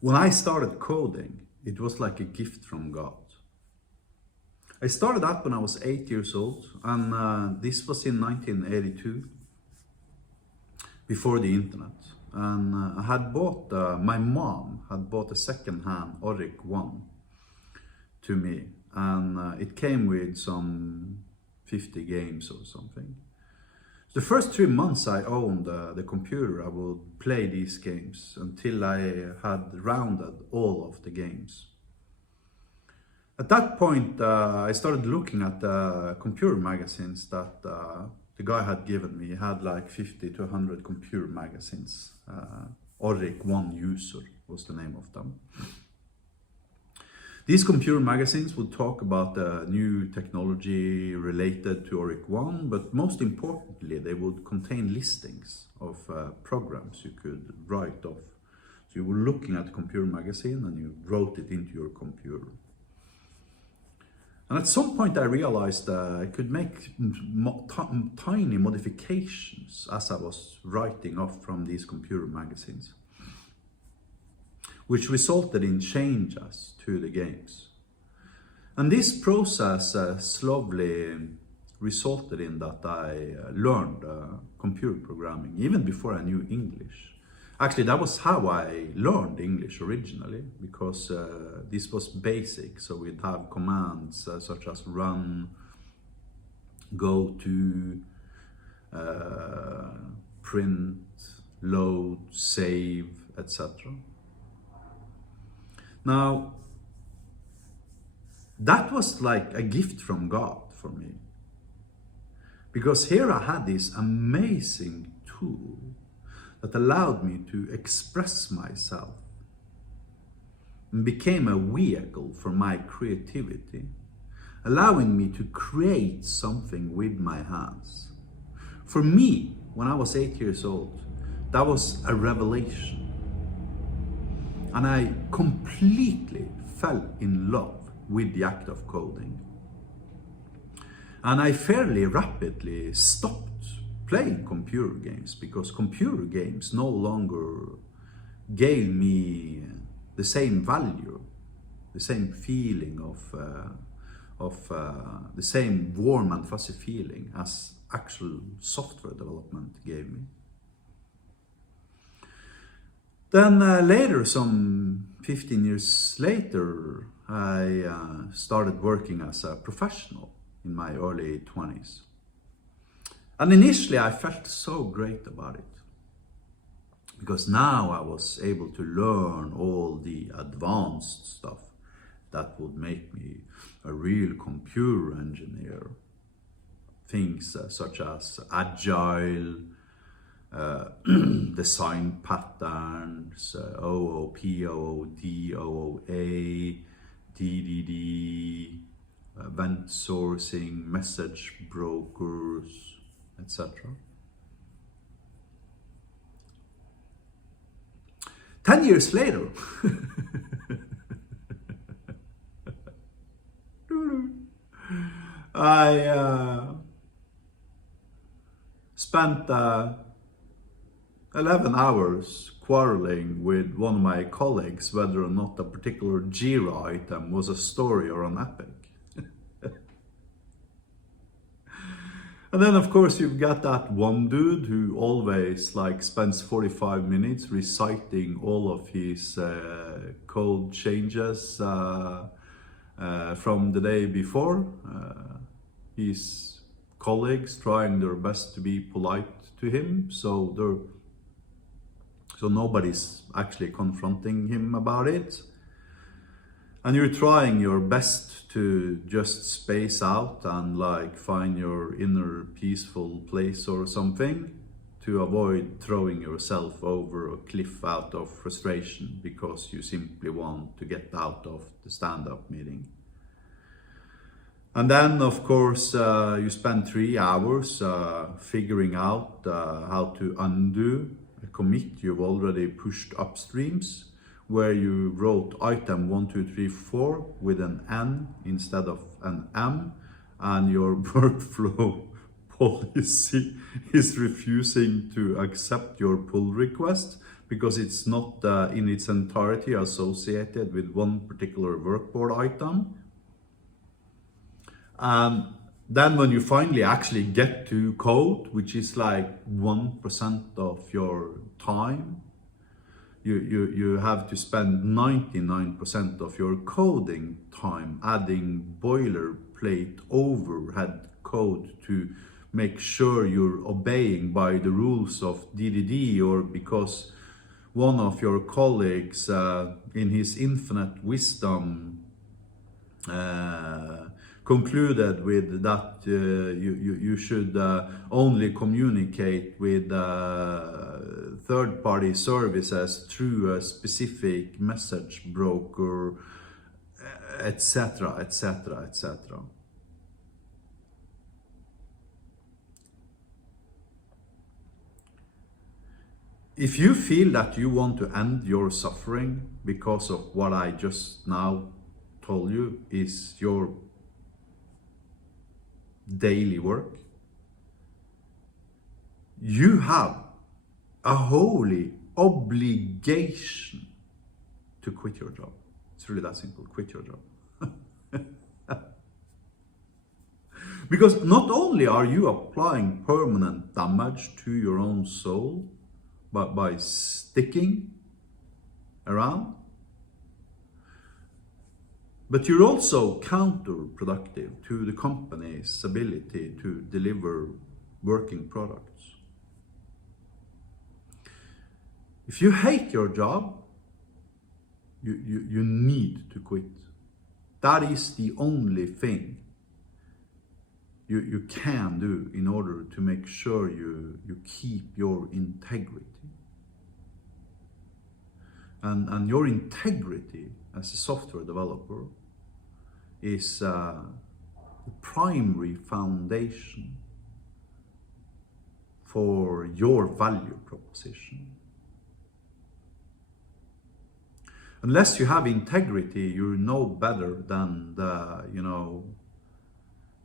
When I started coding, it was like a gift from God. I started out when I was 8 years old, and this was in 1982, before the internet. And I had bought, my mom had bought a second-hand Oric 1 to me, and it came with some 50 games or something. The first 3 months I owned the computer, I would play these games until I had rounded all of the games. At that point, I started looking at the computer magazines that the guy had given me. He had like 50 to 100 computer magazines. Oric 1 User was the name of them. These computer magazines would talk about new technology related to Oric 1, but most importantly, they would contain listings of programs you could write off. So you were looking at the computer magazine and you wrote it into your computer. And at some point I realized I could make tiny modifications as I was writing off from these computer magazines, which resulted in changes to the games. And this process slowly resulted in that I learned computer programming even before I knew English. Actually, that was how I learned English originally, because this was basic. So we'd have commands such as run, go to, print, load, save, etc. Now, that was like a gift from God for me. Because here I had this amazing tool that allowed me to express myself and became a vehicle for my creativity, allowing me to create something with my hands. For me, when I was 8 years old, that was a revelation. And I completely fell in love with the act of coding. And I fairly rapidly stopped playing computer games, because computer games no longer gave me the same value, the same feeling of the same warm and fuzzy feeling as actual software development gave me. Then later, some 15 years later, I started working as a professional in my early 20s. And initially I felt so great about it, because now I was able to learn all the advanced stuff that would make me a real computer engineer. Things such as agile, design patterns, OOP, OOD, OOA, DDD, event sourcing, message brokers, etc. 10 years later, I spent 11 hours quarreling with one of my colleagues whether or not a particular Jira item was a story or an epic. And then of course you've got that one dude who always like spends 45 minutes reciting all of his code changes from the day before. His colleagues trying their best to be polite to him, so nobody's actually confronting him about it. And you're trying your best to just space out and like find your inner peaceful place or something, to avoid throwing yourself over a cliff out of frustration because you simply want to get out of the stand-up meeting. And then of course you spend 3 hours figuring out how to undo a commit you've already pushed upstreams, where you wrote item 1, 2, 3, 4 with an N instead of an M, and your workflow policy is refusing to accept your pull request because it's not in its entirety associated with one particular workboard item. And then when you finally actually get to code, which is like 1% of your time, you have to spend 99% of your coding time adding boilerplate overhead code to make sure you're obeying by the rules of DDD, or because one of your colleagues in his infinite wisdom concluded with that you should only communicate with third-party services through a specific message broker, etc., etc., etc. If you feel that you want to end your suffering because of what I just now told you is your daily work, you have a holy obligation to quit your job. It's really that simple. Quit your job. Because not only are you applying permanent damage to your own soul by sticking around, but you're also counterproductive to the company's ability to deliver working products. If you hate your job, you need to quit. That is the only thing you can do in order to make sure you keep your integrity. And your integrity as a software developer is the primary foundation for your value proposition. Unless you have integrity, you're no better than the,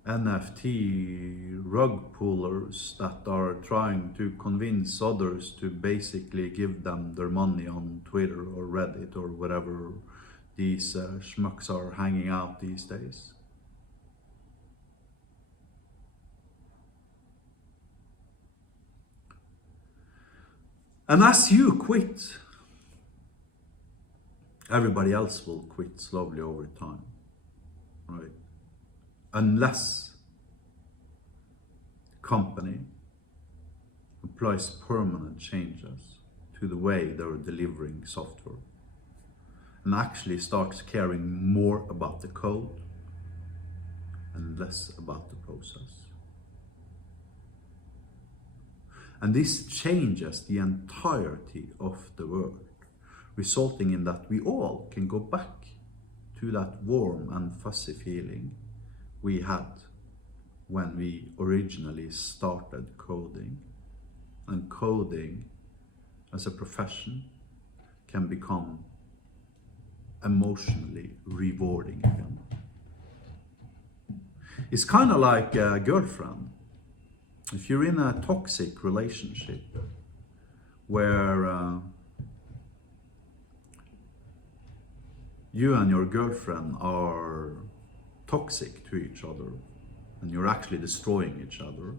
NFT rug pullers that are trying to convince others to basically give them their money on Twitter or Reddit or whatever these schmucks are hanging out these days. And as you quit, everybody else will quit slowly over time, right? Unless the company applies permanent changes to the way they're delivering software and actually starts caring more about the code and less about the process. And this changes the entirety of the world, resulting in that we all can go back to that warm and fuzzy feeling we had when we originally started coding. And coding as a profession can become emotionally rewarding again. It's kind of like a girlfriend. If you're in a toxic relationship where you and your girlfriend are toxic to each other and you're actually destroying each other,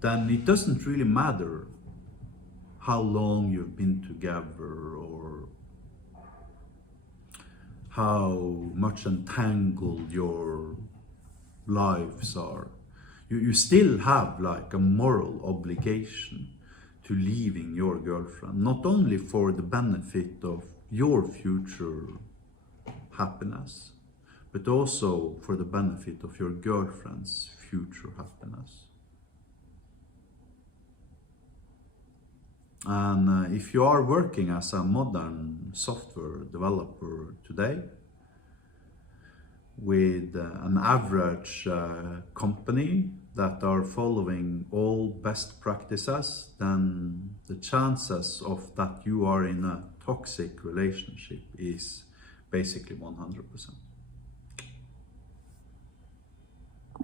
then it doesn't really matter how long you've been together or how much entangled your lives are. You still have like a moral obligation to leaving your girlfriend, not only for the benefit of your future happiness, but also for the benefit of your girlfriend's future happiness. And if you are working as a modern software developer today, with an average company that are following all best practices, then the chances of that you are in a toxic relationship is basically 100%.